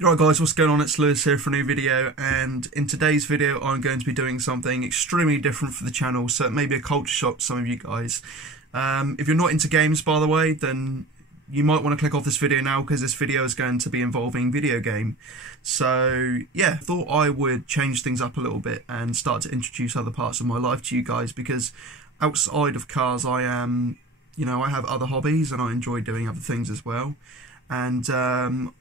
Right guys, what's going on? It's Lewis here for a new video, and in today's video I'm going to be doing something extremely different for the channel, so it may be a culture shock to some of you guys. If you're not into games, by the way, then you might want to click off this video now, because this video is going to be involving video game. So yeah, thought I would change things up a little bit and start to introduce other parts of my life to you guys, because outside of cars I have other hobbies and I enjoy doing other things as well. And if I'm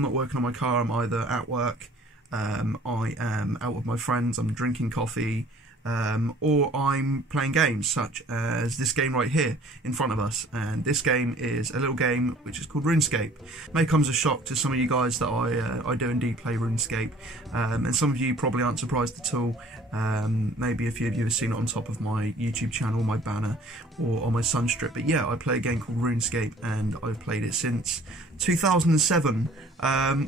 not working on my car, I'm either at work, I am out with my friends, I'm drinking coffee, or I'm playing games such as this game right here in front of us. And this game is a little game which is called RuneScape. May come as a shock to some of you guys that I do indeed play RuneScape, and some of you probably aren't surprised at all. Maybe a few of you have seen it on top of my YouTube channel, my banner, or on my Sunstrip. But yeah, I play a game called RuneScape, and I've played it since 2007.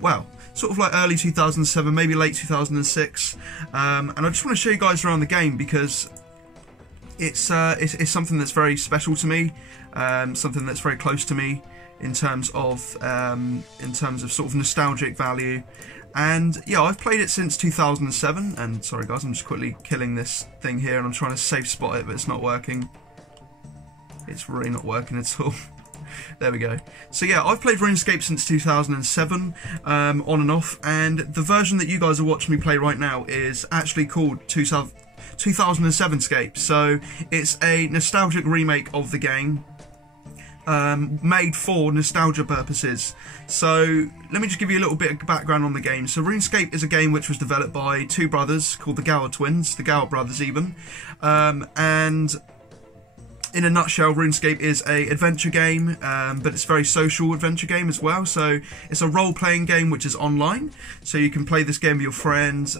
Well, sort of like early 2007, maybe late 2006. And I just want to show you guys around the game, because it's something that's very special to me, something that's very close to me in terms of sort of nostalgic value. And yeah, I've played it since 2007, and sorry guys, I'm just quickly killing this thing here and I'm trying to safe spot it, but it's not working. It's really not working at all. There we go. So yeah, I've played RuneScape since 2007, on and off, and the version that you guys are watching me play right now is actually called 2007scape. So it's a nostalgic remake of the game, made for nostalgia purposes. So let me just give you a little bit of background on the game. So RuneScape is a game which was developed by two brothers called the Gower twins, the Gower brothers even, and in a nutshell, RuneScape is a adventure game, but it's a very social adventure game as well. So it's a role-playing game which is online, so you can play this game with your friends,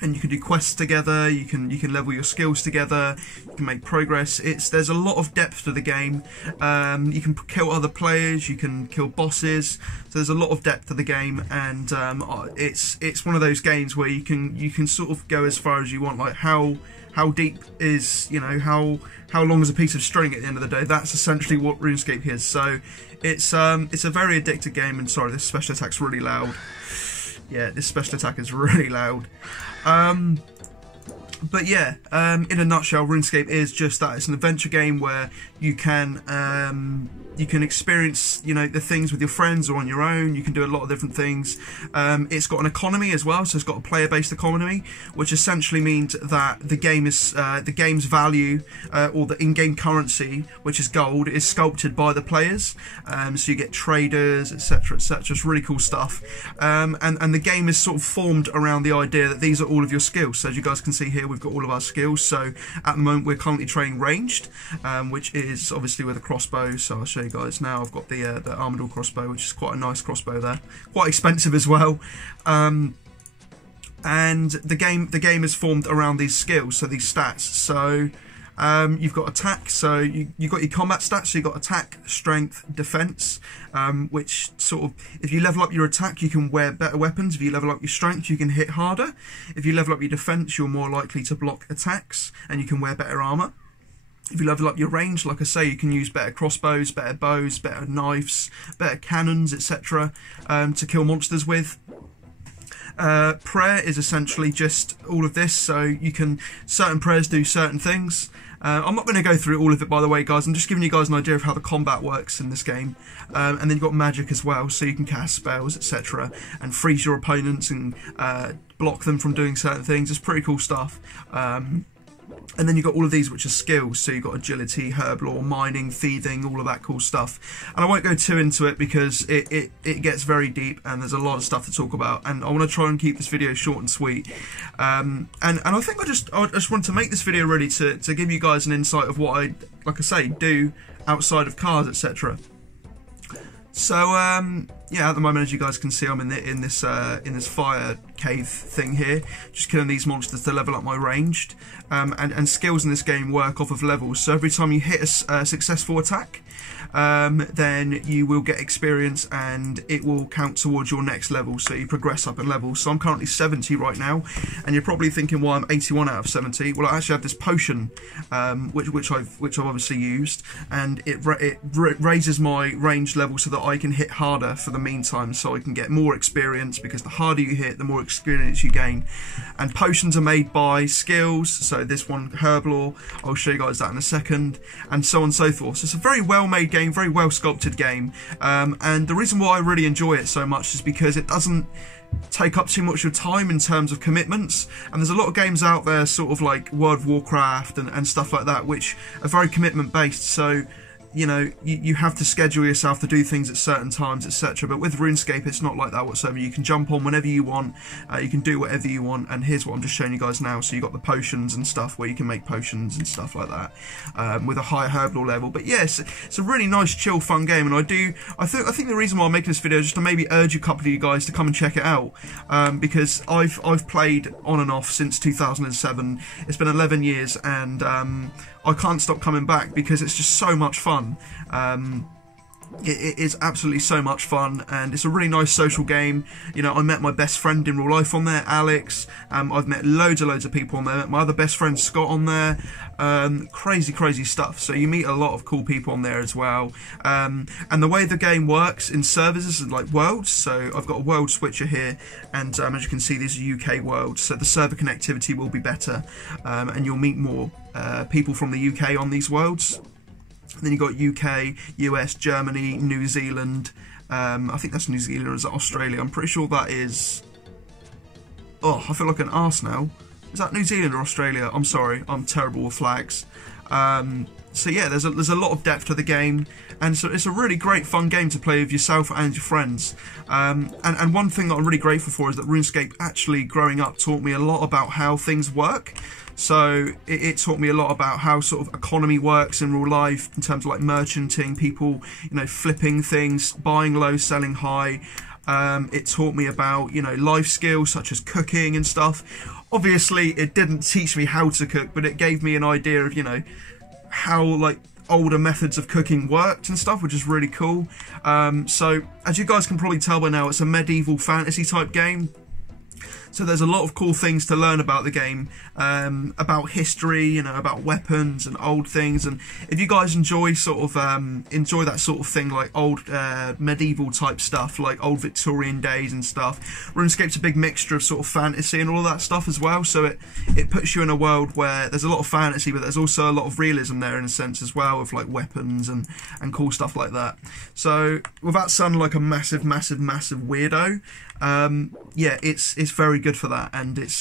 and you can do quests together, you can level your skills together, you can make progress. There's a lot of depth to the game. You can kill other players, you can kill bosses, so there's a lot of depth to the game, and it's one of those games where you can sort of go as far as you want. Like how deep is, how long is a piece of string at the end of the day? That's essentially what RuneScape is. So it's a very addictive game. And sorry, this special attack's really loud. Yeah, this special attack is really loud. But yeah, in a nutshell, RuneScape is just that. It's an adventure game where you can experience, the things with your friends or on your own. You can do a lot of different things. It's got an economy as well, so it's got a player-based economy, which essentially means that the game's value, or the in-game currency, which is gold, is sculpted by the players. So you get traders, etc., etc. It's really cool stuff. And the game is sort of formed around the idea that these are all of your skills. So as you guys can see here, we've got all of our skills. So at the moment, we're currently training ranged, which is obviously with a crossbow. So I'll show you guys now. I've got the Armador crossbow, which is quite a nice crossbow there, quite expensive as well. And the game is formed around these skills, so these stats. So you've got attack, so you've got your combat stats, so you've got attack, strength, defense, which sort of, if you level up your attack, you can wear better weapons. If you level up your strength, you can hit harder. If you level up your defense, you're more likely to block attacks, and you can wear better armor. If you level up your range, like I say, you can use better crossbows, better bows, better knives, better cannons, etc., to kill monsters with. Prayer is essentially just all of this, so certain prayers do certain things. I'm not going to go through all of it, by the way, guys. I'm just giving you guys an idea of how the combat works in this game. And then you've got magic as well, so you can cast spells, etc., and freeze your opponents and block them from doing certain things. It's pretty cool stuff. And then you've got all of these which are skills, so you've got agility, herb lore, mining, thieving, all of that cool stuff. And I won't go too into it because it gets very deep and there's a lot of stuff to talk about, and I want to try and keep this video short and sweet. And I think I just wanted to make this video really to give you guys an insight of what I, like I say, do outside of cars, etc. So yeah, at the moment, as you guys can see, I'm in this fire cave thing here, just killing these monsters to level up my ranged. And skills in this game work off of levels. So every time you hit a successful attack, then you will get experience and it will count towards your next level, so you progress up in levels. So I'm currently 70 right now, and you're probably thinking, well, I'm 81 out of 70. Well, I actually have this potion, which I've obviously used, and it raises my range level so that I can hit harder for the meantime, so I can get more experience, because the harder you hit, the more experience you gain. And potions are made by skills, so this one, Herblore, I'll show you guys that in a second, and so on and so forth. So it's a very well made game, very well sculpted game, and the reason why I really enjoy it so much is because it doesn't take up too much of your time in terms of commitments. And there's a lot of games out there, sort of like World of Warcraft and stuff like that, which are very commitment based, so you know, you have to schedule yourself to do things at certain times, etc. But with RuneScape, it's not like that whatsoever. You can jump on whenever you want, you can do whatever you want, and here's what I'm just showing you guys now. So you got the potions and stuff where you can make potions and stuff like that, with a higher Herblore level. But yes, it's a really nice, chill, fun game, and I think the reason why I'm making this video is just to maybe urge a couple of you guys to come and check it out, because I've played on and off since 2007. It's been 11 years, and I can't stop coming back because it's just so much fun. It is absolutely so much fun, and it's a really nice social game. You know, I met my best friend in real life on there, Alex. I've met loads of people on there. My other best friend Scott on there. Crazy stuff. So you meet a lot of cool people on there as well. And the way the game works in servers is like worlds. So I've got a world switcher here, and as you can see, these are UK worlds. So the server connectivity will be better, and you'll meet more people from the UK on these worlds. And then you've got UK, US, Germany, New Zealand. I think that's New Zealand, or is that Australia? I'm pretty sure that is... Oh, I feel like an arse now. Is that New Zealand or Australia? I'm sorry, I'm terrible with flags. So yeah, there's a lot of depth to the game, and so it's a really great fun game to play with yourself and your friends. And one thing that I'm really grateful for is that RuneScape actually, growing up, taught me a lot about how things work. So it taught me a lot about how sort of economy works in real life, in terms of like merchanting, people, you know, flipping things, buying low, selling high. It taught me about, you know, life skills such as cooking and stuff. Obviously, it didn't teach me how to cook, but it gave me an idea of, you know, how like older methods of cooking worked and stuff, which is really cool. So as you guys can probably tell by now, it's a medieval fantasy type game. So there's a lot of cool things to learn about the game, about history, you know, about weapons and old things. And if you guys enjoy sort of enjoy that sort of thing, like old medieval type stuff, like old Victorian days and stuff, RuneScape's a big mixture of sort of fantasy and all of that stuff as well. So it puts you in a world where there's a lot of fantasy, but there's also a lot of realism there in a sense as well, with like weapons and cool stuff like that. So without sounding like a massive weirdo, yeah, it's very good for that, and it's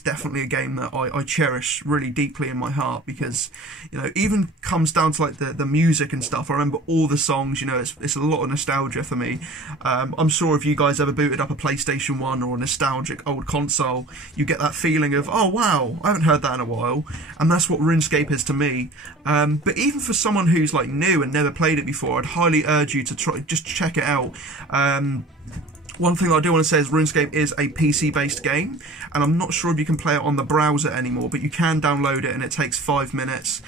definitely a game that I cherish really deeply in my heart, because, you know, even comes down to like the music and stuff. I remember all the songs, you know, it's a lot of nostalgia for me. I'm sure if you guys ever booted up a PlayStation 1 or a nostalgic old console, you get that feeling of, oh wow, I haven't heard that in a while, and that's what RuneScape is to me. But even for someone who's like new and never played it before, I'd highly urge you to just check it out. One thing I do want to say is RuneScape is a PC-based game, and I'm not sure if you can play it on the browser anymore, but you can download it, and it takes 5 minutes.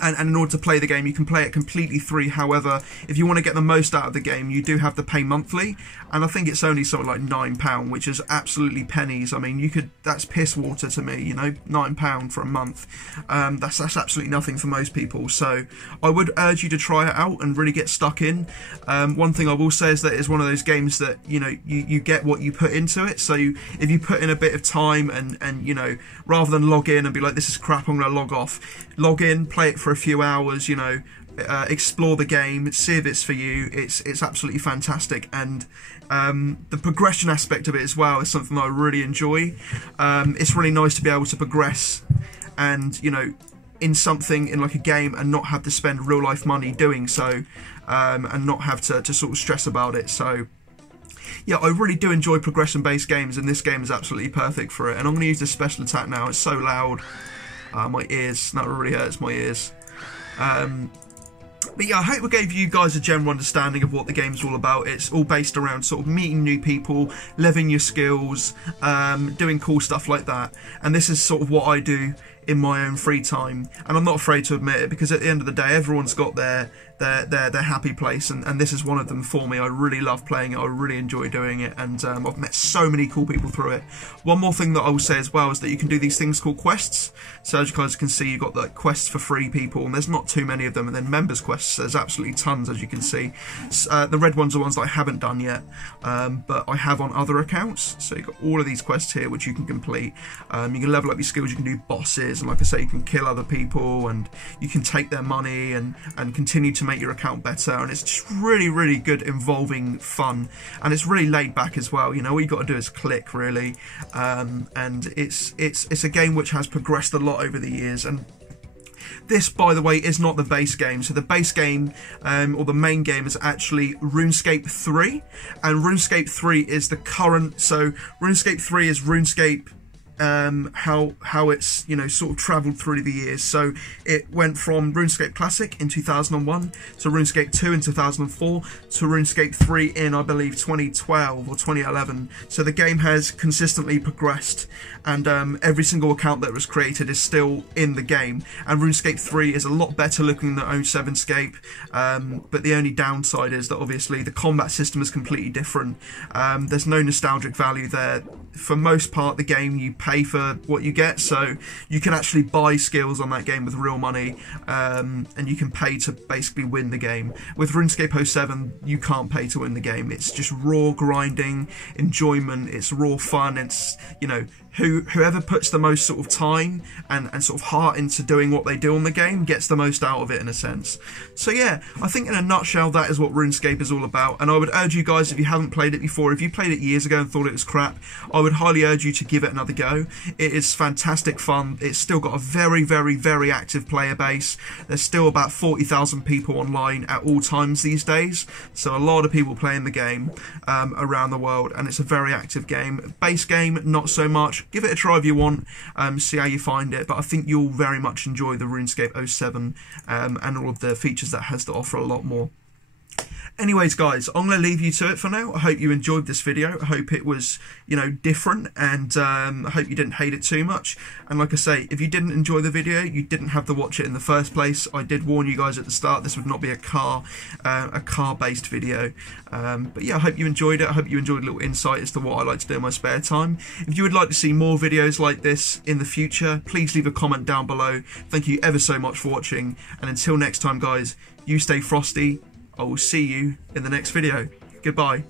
And in order to play the game, you can play it completely free. However, if you want to get the most out of the game, you do have to pay monthly, and I think it's only sort of like £9, which is absolutely pennies. I mean, that's piss water to me, you know, £9 for a month. That's absolutely nothing for most people. So I would urge you to try it out and really get stuck in. One thing I will say is that it's one of those games that, you know, you get what you put into it. So if you put in a bit of time and you know, rather than log in and be like, this is crap, I'm going to log off, log in, play it for a few hours, you know, explore the game, see if it's for you. It's absolutely fantastic, and the progression aspect of it as well is something that I really enjoy. It's really nice to be able to progress, and, you know, in something, in like a game, and not have to spend real life money doing so, and not have to sort of stress about it. So yeah, I really do enjoy progression based games, and this game is absolutely perfect for it. And I'm going to use this special attack now. It's so loud. My ears, that really hurts my ears. But yeah, I hope I gave you guys a general understanding of what the game's all about. It's all based around sort of meeting new people, leveling your skills, doing cool stuff like that. And this is sort of what I do in my own free time, and I'm not afraid to admit it, because at the end of the day, everyone's got their their happy place, and this is one of them for me. I really love playing it, I really enjoy doing it, and I've met so many cool people through it. One more thing that I will say as well is that you can do these things called quests. So as you guys can see, you've got the quests for free people, and there's not too many of them, and then members quests, there's absolutely tons, as you can see. The red ones are ones that I haven't done yet, but I have on other accounts. So you've got all of these quests here which you can complete. You can level up your skills, you can do bosses, and like I say, you can kill other people, and you can take their money and continue to make your account better. And it's just really, really good, involving fun, and it's really laid back as well. You know, all you got to do is click, really, and it's a game which has progressed a lot over the years. And this, by the way, is not the base game. So the base game, or the main game, is actually RuneScape 3, and RuneScape 3 is the current. So RuneScape 3 is RuneScape, how it's, you know, sort of travelled through the years. So it went from RuneScape Classic in 2001 to RuneScape 2 in 2004 to RuneScape 3 in, I believe, 2012 or 2011. So the game has consistently progressed, and every single account that was created is still in the game. And RuneScape 3 is a lot better looking than 07scape, but the only downside is that obviously the combat system is completely different. There's no nostalgic value there. For most part, the game, you pay for what you get, so you can actually buy skills on that game with real money, and you can pay to basically win the game. With RuneScape 07, you can't pay to win the game. It's just raw grinding, enjoyment, it's raw fun. It's, you know, whoever puts the most sort of time and sort of heart into doing what they do on the game gets the most out of it, in a sense. So yeah, I think in a nutshell, that is what RuneScape is all about. And I would urge you guys, if you haven't played it before, if you played it years ago and thought it was crap, I would highly urge you to give it another go. It is fantastic fun. It's still got a very, very, very active player base. There's still about 40,000 people online at all times these days, so a lot of people playing the game around the world, and it's a very active game. Base game, not so much. Give it a try if you want, see how you find it, but I think you'll very much enjoy the RuneScape 07 and all of the features that has to offer a lot more. Anyways, guys, I'm going to leave you to it for now. I hope you enjoyed this video. I hope it was, you know, different, and I hope you didn't hate it too much. And like I say, if you didn't enjoy the video, you didn't have to watch it in the first place. I did warn you guys at the start, this would not be a car-based video. But yeah, I hope you enjoyed it. I hope you enjoyed a little insight as to what I like to do in my spare time. If you would like to see more videos like this in the future, please leave a comment down below. Thank you ever so much for watching, and until next time, guys, you stay frosty. I will see you in the next video. Goodbye.